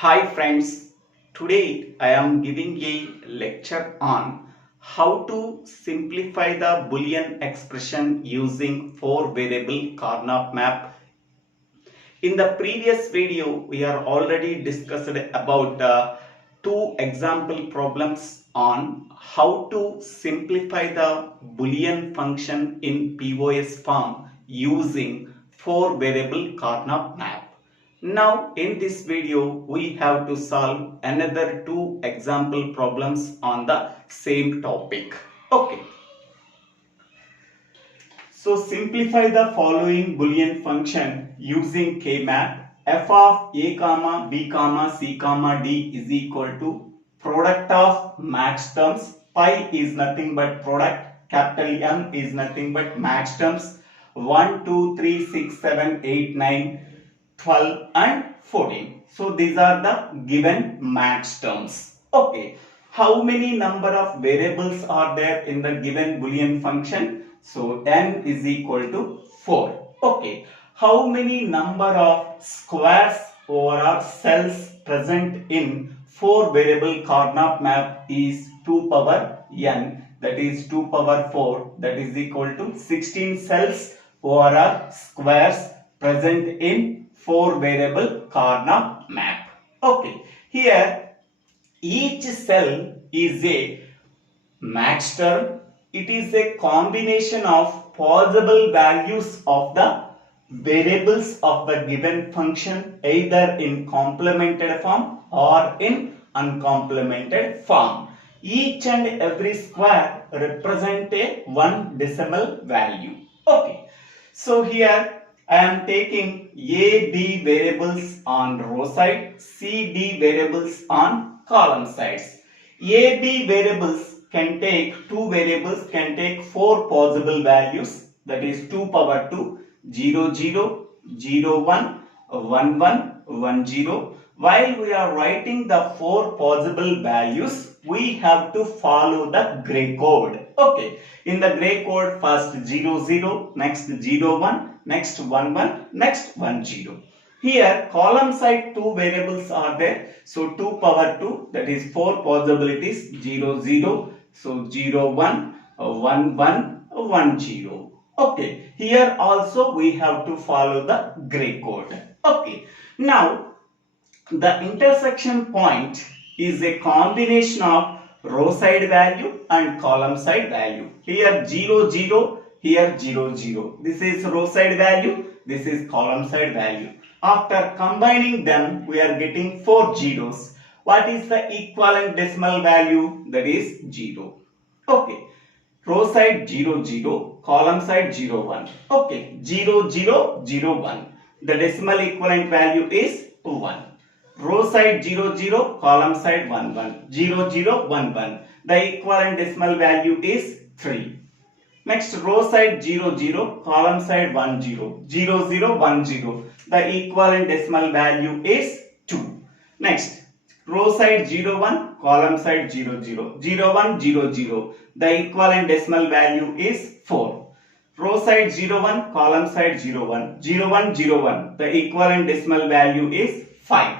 Hi friends, today I am giving a lecture on how to simplify the Boolean expression using 4 variable Karnaugh map. In the previous video, we are already discussed about two example problems on how to simplify the Boolean function in POS form using 4 variable Karnaugh map. Now in this video we have to solve another two example problems on the same topic. Okay. So simplify the following Boolean function using K-map. F of a comma b comma c comma d is equal to product of max terms. Pi is nothing but product. Capital M is nothing but max terms. 1, 2, 3, 6, 7, 8, 9. 12 and 14. So these are the given max terms. Okay. How many number of variables are there in the given Boolean function? So n is equal to 4. Okay. How many number of squares or cells present in 4 variable Karnaugh map is 2 power n, that is 2 power 4, that is equal to 16 cells or squares present in 4 variable Karnaugh map. Okay, here each cell is a max term. It is a combination of possible values of the variables of the given function either in complemented form or in uncomplemented form. Each and every square represent a one decimal value. Okay, so here I am taking A, B variables on row side, C, D variables on column sides. A, B variables can take, two variables can take 4 possible values, that is 2 power 2, 0, 0, 0, 1, 1, 1, 1, 0. While we are writing the 4 possible values, we have to follow the gray code. Okay, in the gray code, first 0, 0, next 0, 1, next 1, 1, next 1, 0. Here column side two variables are there. So 2 power 2, that is 4 possibilities, 0, 0. So 0, 1, 1, 1, 1, 0. Okay, here also we have to follow the gray code. Okay, now the intersection point is a combination of row side value and column side value. Here 0, 0, here 0, 0. This is row side value, this is column side value. After combining them, we are getting 4 zeros. What is the equivalent decimal value? That is 0. Okay. Row side 0, 0, column side 0, 1. Okay. 0, 0, 0, 1. The decimal equivalent value is 1. Row side 0, 0, column side 1, 1. 0, 0, 1, 1. The equivalent decimal value is 3. Next, row side 0, 0, column side 1, 0. 0, 0, 1, 0. The equivalent decimal value is 2. Next, row side 0, 1, column side 0, 0. 0, 1, 0, 0. The equivalent decimal value is 4. Row side 0, 1, column side 0, 1. 0, 1, 0, 1. The equivalent decimal value is 5.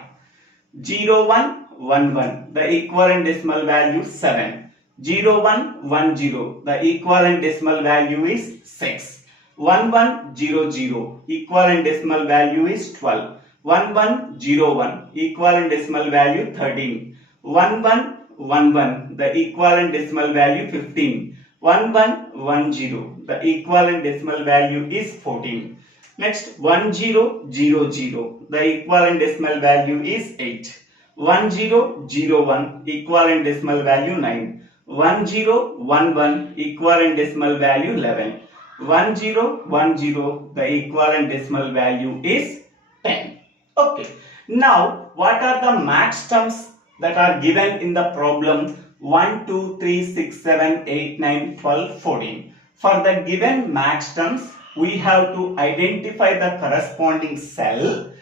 0, 1, 1, 1. The equivalent decimal value is 7. 0, 1, 1, 0. The equivalent decimal value is 6. 1, 1, 0, 0. Equivalent decimal value is 12. 1, 1, 0, 1. Equivalent decimal value 13. 1, 1, 1, 1. The equivalent decimal value 15. 1, 1, 1, 0. The equivalent decimal value is 14. Next 1, 0, 0, 0. The equivalent decimal value is 8. 1, 0, 0, 1. Equivalent decimal value 9. 1, 0, 1, 1. Equivalent decimal value 11. 1, 0, 1, 0. The equivalent decimal value is 10. Okay. Now, what are the max terms that are given in the problem 1, 2, 3, 6, 7, 8, 9, 12, 14? For the given max terms, we have to identify the corresponding cell.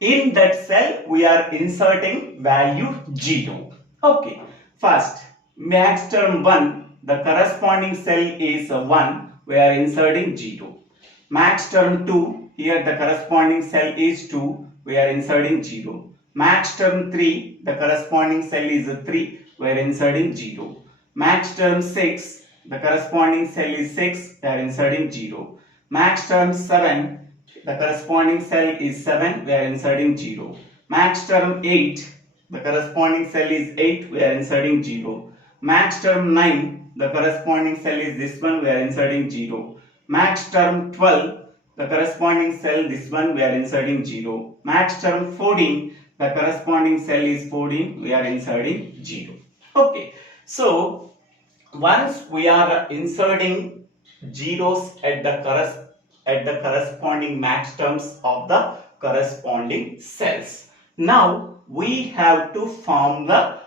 In that cell, we are inserting value 0. Okay. First, max term 1, the corresponding cell is 1. We are inserting 0. Max term 2, here the corresponding cell is 2. We are inserting 0. Max term 3, the corresponding cell is 3, we are inserting 0. Max term 6, the corresponding cell is 6, we are inserting 0. Max term 7, the corresponding cell is 7, we are inserting 0. Max term 8, the corresponding cell is 8, we are inserting 0. Max term 9, the corresponding cell is this one, we are inserting 0. Max term 12, the corresponding cell, this one, we are inserting 0. Max term 14, the corresponding cell is 14, we are inserting 0. Okay, so once we are inserting zeros at the corresponding max terms of the corresponding cells, now we have to form the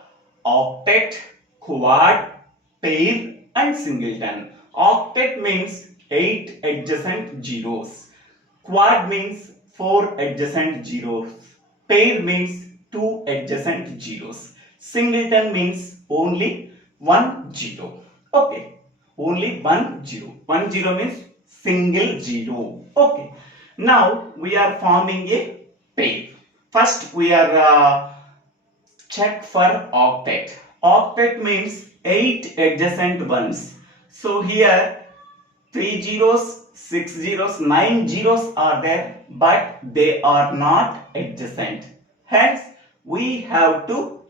octet, quad, pair and singleton. Octet means 8 adjacent zeros. Quad means 4 adjacent zeros. Pair means 2 adjacent zeros. Singleton means only 1 zero. Okay, only 1 zero. 1 zero means single zero. Okay, now we are forming a pair. First we are check for octet. Octet means 8 adjacent ones. So here 3 zeros, 6 zeros, 9 zeros are there, but they are not adjacent. Hence, we have to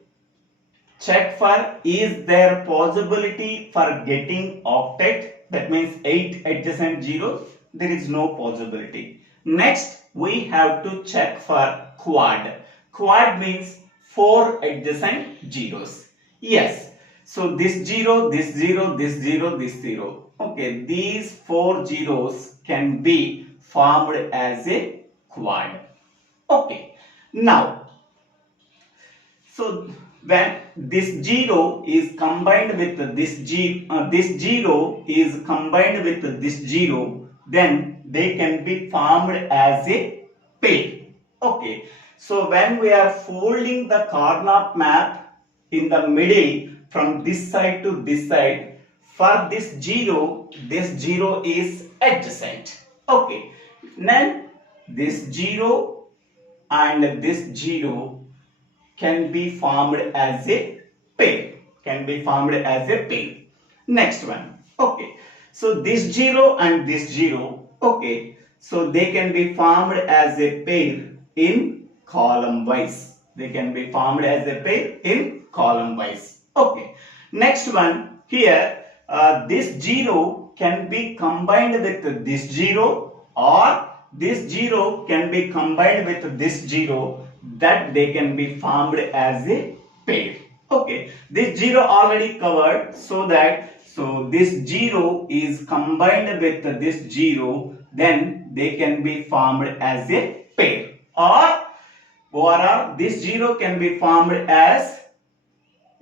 check for is there possibility for getting octet, that means 8 adjacent zeros. There is no possibility. Next, we have to check for quad. Quad means 4 adjacent zeros. Yes, so this 0, this 0, this 0, this 0. Okay, these 4 zeros can be formed as a quad. Okay, now, so when this 0 is combined with this 0 is combined with this 0, then they can be formed as a pair. Okay, so when we are folding the Carnot map in the middle from this side to this side, for this 0 is adjacent. Okay, then this 0 and this 0 can be formed as a pair. Next one. Okay, so this 0 and this 0. Okay, so they can be formed as a pair in column wise. Okay, next one here. This 0 can be combined with this 0, or this 0 can be combined with this 0, that they can be formed as a pair. Okay, this 0 already covered, so this 0 is combined with this 0, then they can be formed as a pair. Or this 0 can be formed as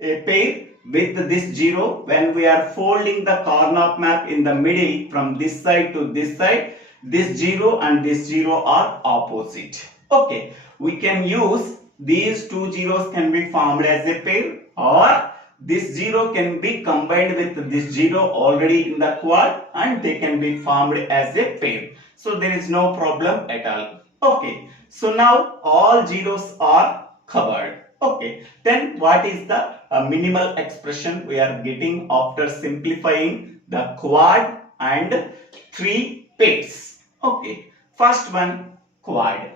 a pair with this 0 when we are folding the Carnot map in the middle from this side to this side. This 0 and this 0 are opposite. Okay, we can use these two zeros can be formed as a pair, or this 0 can be combined with this 0 already in the quad and they can be formed as a pair. So there is no problem at all. Okay, so now all zeros are covered. Okay, then what is the minimal expression we are getting after simplifying the quad and 3 pairs? Okay, first one, quad.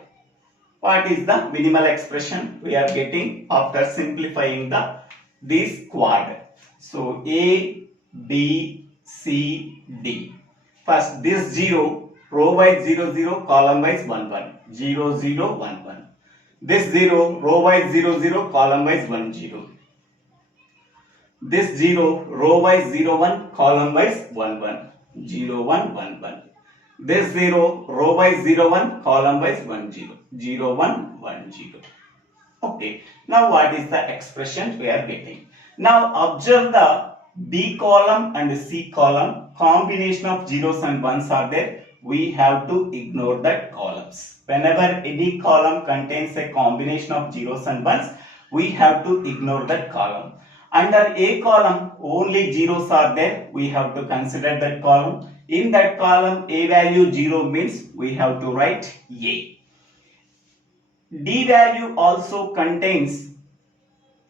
What is the minimal expression we are getting after simplifying this quad? So A, B, C, D. First this 0, row wise 0, 0, column wise 1, 1. 0, 0, 1, 1. This 0, row wise 0, 0, column wise 1, 0. This 0, row wise 0, 1, column wise 1, 1. 0, 1, 1, 1. This 0, row wise 0, 1, column wise 1, 0. 0, 1, 1, 0. Okay, now what is the expression we are getting? Now observe the B column and C column, combination of zeros and ones are there. We have to ignore that columns. Whenever any column contains a combination of zeros and ones, we have to ignore that column. Under A column, only zeros are there. We have to consider that column. In that column, A value 0 means we have to write A. D value also contains,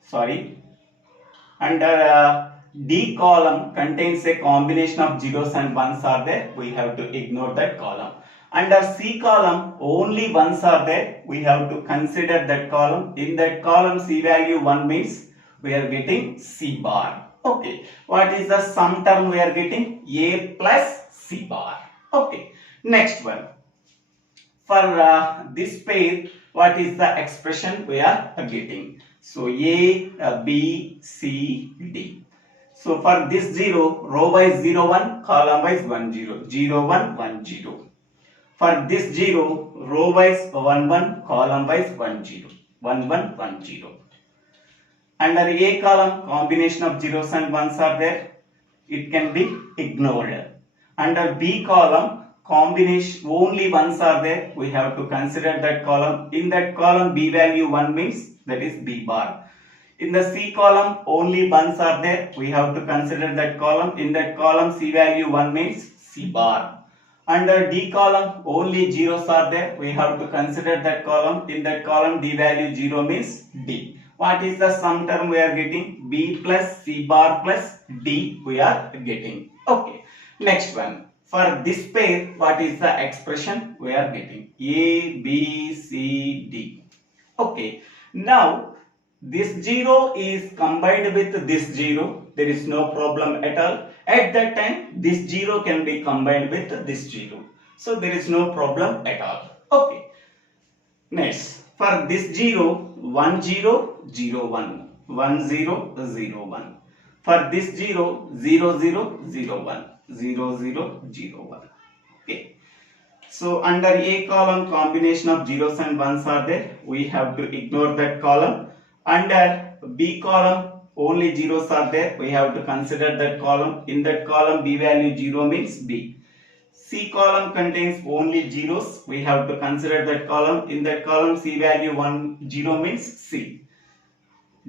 sorry, under D column contains a combination of zeros and ones are there, we have to ignore that column. Under C column only ones are there, we have to consider that column. In that column C value 1 means we are getting C bar. Okay, what is the sum term we are getting? A plus C bar. Okay, next one. For this pair, what is the expression we are getting? So A, B, C, D. So for this 0, row wise 0, 1, column wise 1, 0, 0, 1, 1, 0. For this 0, row wise 1, 1, column wise 1, 0, 1, 1, 1, 0. Under A column, combination of zeros and ones are there. It can be ignored. Under B column, combination only ones are there. We have to consider that column. In that column, B value 1 means that is B bar. In the C column, only ones are there. We have to consider that column. In that column, C value 1 means C bar. Under D column, only zeros are there. We have to consider that column. In that column, D value 0 means D. What is the sum term we are getting? B plus C bar plus D we are getting. Okay. Next one. For this pair, what is the expression we are getting? A, B, C, D. Okay. Now, this 0 is combined with this 0. There is no problem at all. At that time, this 0 can be combined with this 0. So, there is no problem at all. Okay. Next, for this 0, 1, 0, 0, 1. 1, 0, 0, 1. For this 0, 0, 0, 0, 1. 0, 0, 0, 1. Okay. So, under A column, combination of zeros and ones are there. We have to ignore that column. Under B column, only zeros are there. We have to consider that column. In that column, B value 0 means B. C column contains only zeros. We have to consider that column. In that column, C value 1, 0 means C.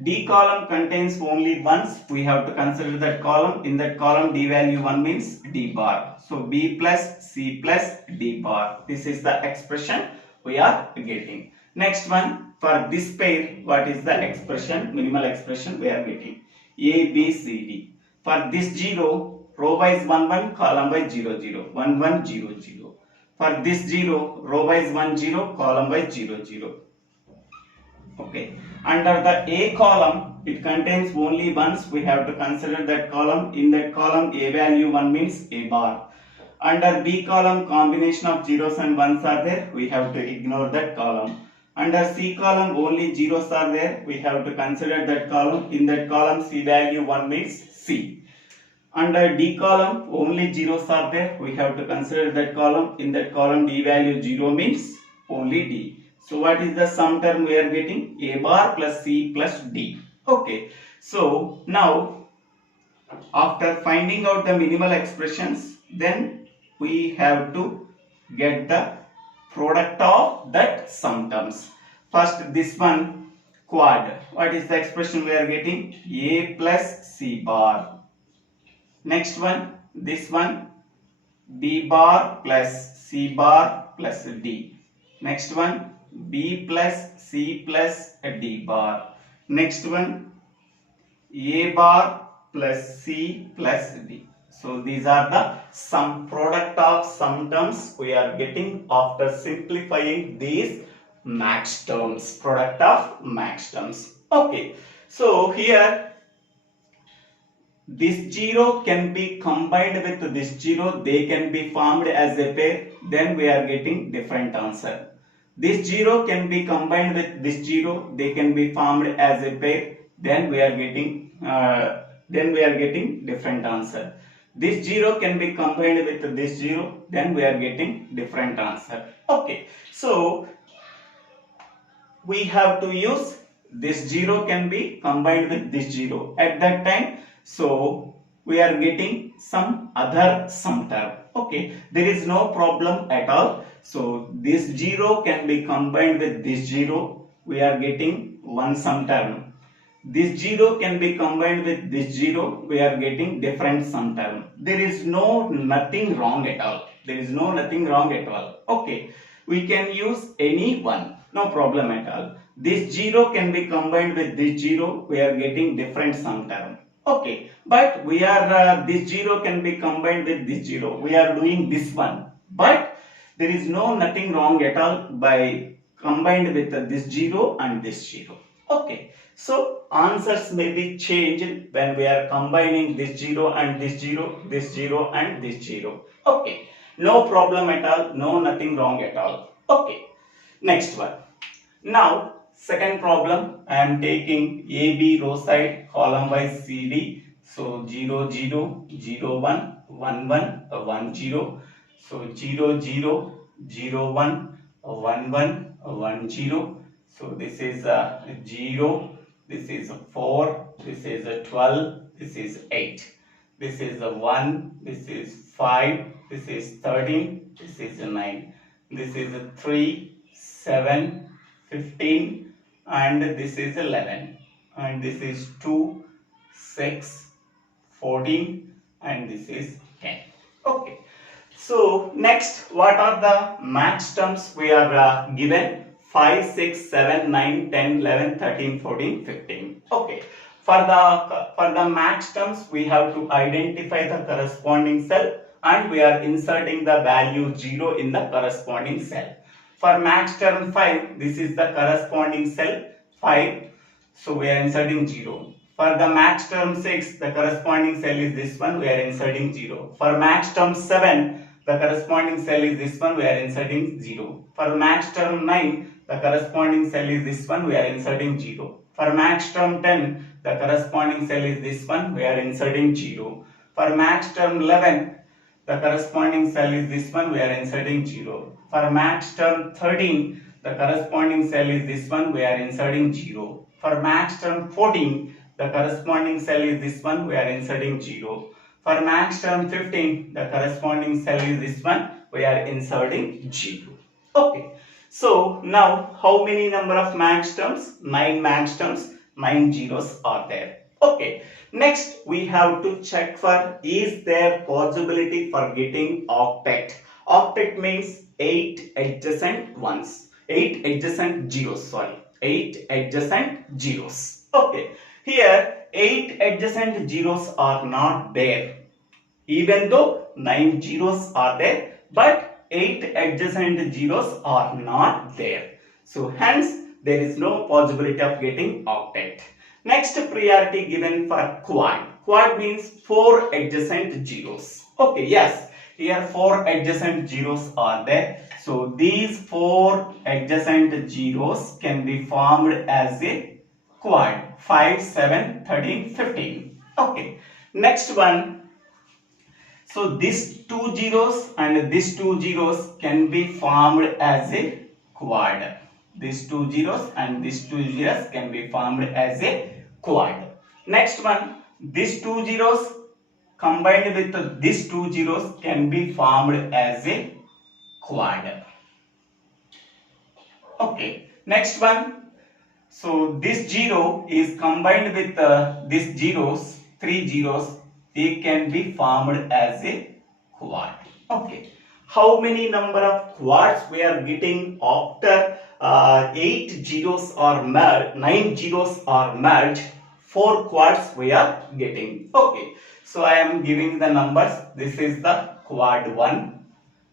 D column contains only ones. We have to consider that column. In that column, D value 1 means D bar. So, B plus C plus D bar. This is the expression we are getting. Next one, for this pair, what is the expression, minimal expression we are getting? A, B, C, D. For this 0, row wise 1, 1, column wise 0, 0. 1, 1, 0, 0. For this 0, row wise 1, 0, column wise 0, 0. Okay. Under the A column, it contains only ones. We have to consider that column. In that column, A value 1 means A bar. Under B column, combination of zeros and ones are there. We have to ignore that column. Under C column, only zeros are there. We have to consider that column. In that column, C value 1 means C. Under D column, only zeros are there. We have to consider that column. In that column, D value 0 means only D. So, what is the sum term we are getting? A bar plus C plus D. Okay. So, now, after finding out the minimal expressions, then we have to get the product of that sum terms. First, this one, quad. What is the expression we are getting? A plus C bar. Next one, this one, B bar plus C bar plus D. Next one, B plus C plus D bar. Next one, A bar plus C plus D. So these are the sum product of sum terms we are getting after simplifying these max terms, product of max terms. Okay, so here this 0 can be combined with this 0, they can be formed as a pair, then we are getting different answer. This 0 can be combined with this 0, they can be formed as a pair, then we are getting different answer. This 0 can be combined with this 0, then we are getting different answer. Okay, so we have to use this 0 can be combined with this 0 at that time. So we are getting some other sum term. Okay, there is no problem at all. So this 0 can be combined with this 0. We are getting one sum term. This 0 can be combined with this 0. We are getting different sum term. There is nothing wrong at all. There is nothing wrong at all. Okay, we can use any one. No problem at all. This 0 can be combined with this 0. We are getting different sum term. Okay, but we are this 0 can be combined with this 0. We are doing this one, but there is nothing wrong at all by combined with this 0 and this 0. Okay, so answers may be changed when we are combining this 0 and this 0, this 0 and this 0. Okay, no problem at all, nothing wrong at all. Okay, next one. Now, second problem, I am taking AB row side, column wise CD. So 0, 0, 0, 1, 1, 1, 1, 0. So 0, 0, 0, 1, 1, 1, 1, 0. So this is a 0, this is a 4, this is a 12, this is 8. This is a 1, this is 5, this is 13, this is a 9. This is a 3, 7, 15, and this is 11. And this is 2, 6, 14, and this is 10. Okay. So next, what are the max terms we are given? 5, 6, 7, 9, 10, 11, 13, 14, 15. Okay. For the max terms, we have to identify the corresponding cell and we are inserting the value 0 in the corresponding cell. For max term 5, this is the corresponding cell 5. So we are inserting 0. For the max term 6, the corresponding cell is this one, we are inserting 0. For max term 7, the corresponding cell is this one, we are inserting 0. For max term 9, the corresponding cell is this one, we are inserting 0. For max term 10, the corresponding cell is this one, we are inserting 0. For max term 11, the corresponding cell is this one, we are inserting 0. For max term 13, the corresponding cell is this one, we are inserting 0. For max term 14, the corresponding cell is this one, we are inserting 0. For max term 15, the corresponding cell is this one, we are inserting 0. Okay. So now how many number of max terms? 9 max terms, 9 zeros are there. Okay. Next we have to check for is there possibility for getting octet. Octet means 8 adjacent ones. 8 adjacent zeros, sorry. 8 adjacent zeros. Okay. Here 8 adjacent zeros are not there. Even though 9 zeros are there, but 8 adjacent zeros are not there. So hence there is no possibility of getting octet. Next priority given for quad. Quad means 4 adjacent zeros. Okay, yes, here 4 adjacent zeros are there. So these 4 adjacent zeros can be formed as a quad. 5, 7, 13, 15. Okay, next one. So these 2 zeros and these 2 zeros can be formed as a quad. These 2 zeros and these 2 zeros can be formed as a quad. Next one, these 2 zeros combined with these 2 zeros can be formed as a quad. Okay, next one. So this 0 is combined with these zeros, 3 zeros. They can be formed as a quad. Okay. How many number of quads we are getting after 8 zeros are merged, 9 zeros are merged, 4 quads we are getting. Okay. So I am giving the numbers. This is the quad 1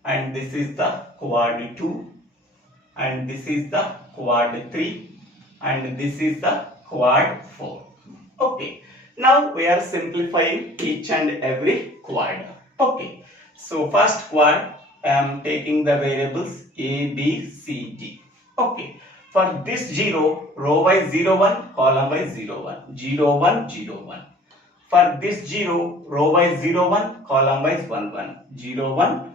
and this is the quad 2 and this is the quad 3 and this is the quad 4. Okay. Now we are simplifying each and every quad. Okay. So first quad, I am taking the variables A, B, C, D. Okay. For this 0, row wise 0, 1, column wise 0, 1. 0, 1, 0, 1. For this 0, row wise 0, 1, column wise 1, 1. 0, 1,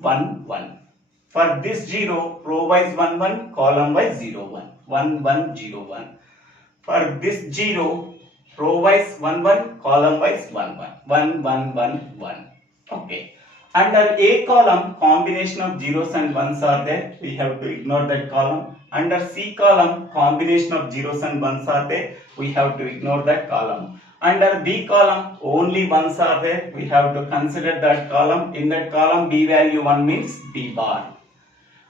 1, 1. For this 0, row wise 1, 1, column wise 0, 1. 1, 1, 0, 1. For this 0, row wise 1, 1, column wise 1, 1. 1, 1, 1, 1. Okay. Under A column, combination of zeros and ones are there. We have to ignore that column. Under C column, combination of zeros and ones are there. We have to ignore that column. Under B column, only ones are there. We have to consider that column. In that column, B value 1 means B bar.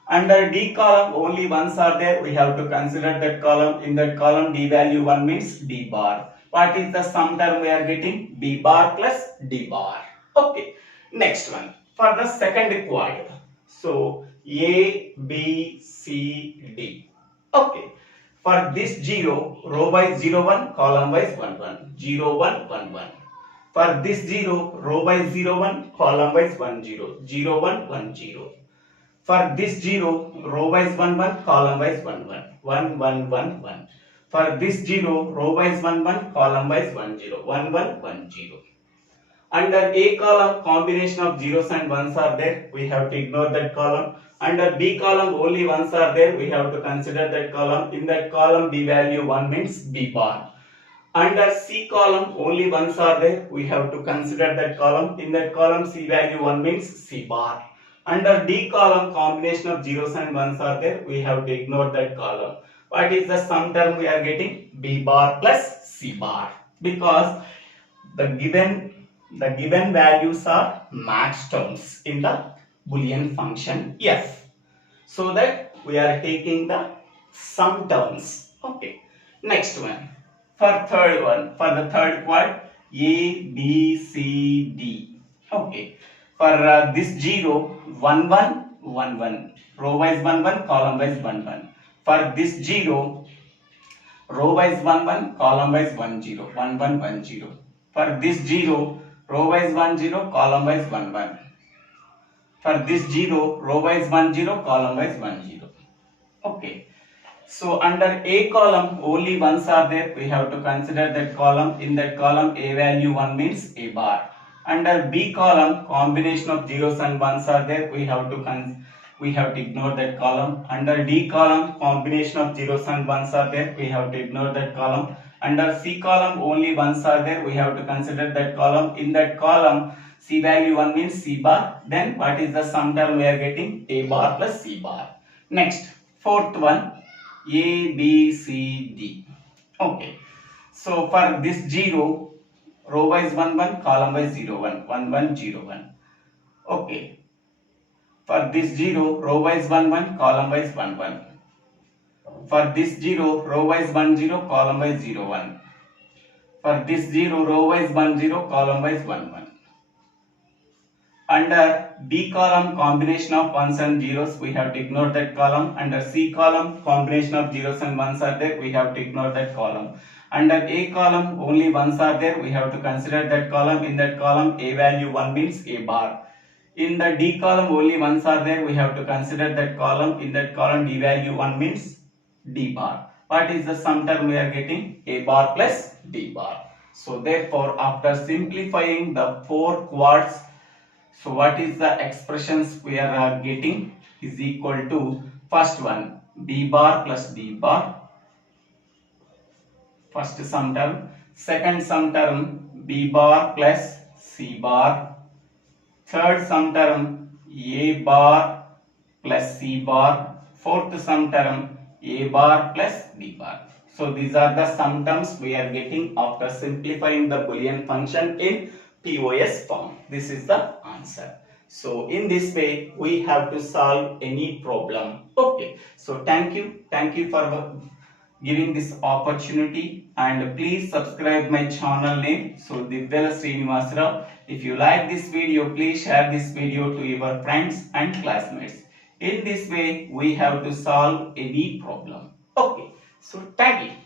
Under D column only ones are there. We have to consider that column. In that column D value 1 means D bar. What is the sum term we are getting? B bar plus D bar. Okay. Next one. For the second required. So A, B, C, D. Okay. For this 0, row wise 0, 1, column wise 1, 1. 0, 1, 1, 1. For this 0, row wise 0, 1, column wise 1, 0. 0, 1, 1, 0. For this 0, row wise 1, 1, column wise 1, 1. 1, 1, 1, 1. For this 0, row wise 1, 1, column wise 1, 0. 1, 1, 1, 0. Under A column, combination of zeros and ones are there. We have to ignore that column. Under B column, only ones are there. We have to consider that column. In that column, B value 1 means B bar. Under C column, only ones are there. We have to consider that column. In that column, C value 1 means C bar. Under D column, combination of zeros and ones are there. We have to ignore that column. What is the sum term we are getting? B bar plus C bar. Because the given values are max terms in the Boolean function f. So that we are taking the sum terms. Okay. Next one. For the third quad, A, B, C, D. Okay. For this 0, 1, 1, 1, 1. Row wise 1, 1, column wise 1, 1. For this 0, row wise 1, 1, column wise 1, 0. 1, 1, 1, 0. For this 0, row wise 1, 0, column wise 1, 1. For this 0, row wise 1, 0, column wise 1, 0. Okay. So under A column, only ones are there. We have to consider that column. In that column, A value 1 means A bar. Under B column, combination of zeros and ones are there. We have to ignore that column. Under D column, combination of zeros and ones are there. We have to ignore that column. Under C column, only ones are there. We have to consider that column. In that column, C value 1 means C bar. Then what is the sum term we are getting? A bar plus C bar. Next, fourth one, A, B, C, D. Okay. So for this 0, row wise 1, 1, column wise 0, 1. 1, 1, 0, 1. Okay. For this 0, row wise 1, 1, column wise 1, 1. For this 0, row wise 1, 0, column wise 0, 1. For this 0, row wise 1, 0, column wise 1, 1. Under B column, combination of ones and zeros, we have to ignore that column. Under C column, combination of zeros and ones are there, we have to ignore that column. Under A column, only ones are there, we have to consider that column. In that column, A value 1 means A bar. In the D column, only ones are there, we have to consider that column. In that column, D value 1 means D bar. What is the sum term we are getting? A bar plus D bar. So therefore, after simplifying the 4 quads, so what is the expressions we are getting is equal to first one B bar plus D bar, first sum term. Second sum term B bar plus C bar. Third sum term A bar plus C bar. Fourth sum term A bar plus D bar. So these are the sum terms we are getting after simplifying the Boolean function in POS form. This is the answer. So in this way we have to solve any problem. Okay. So thank you for giving this opportunity, and please subscribe my channel name, so Divyala Srinivasa Rao. If you like this video, please share this video to your friends and classmates. In this way we have to solve any problem. Okay. So thank you.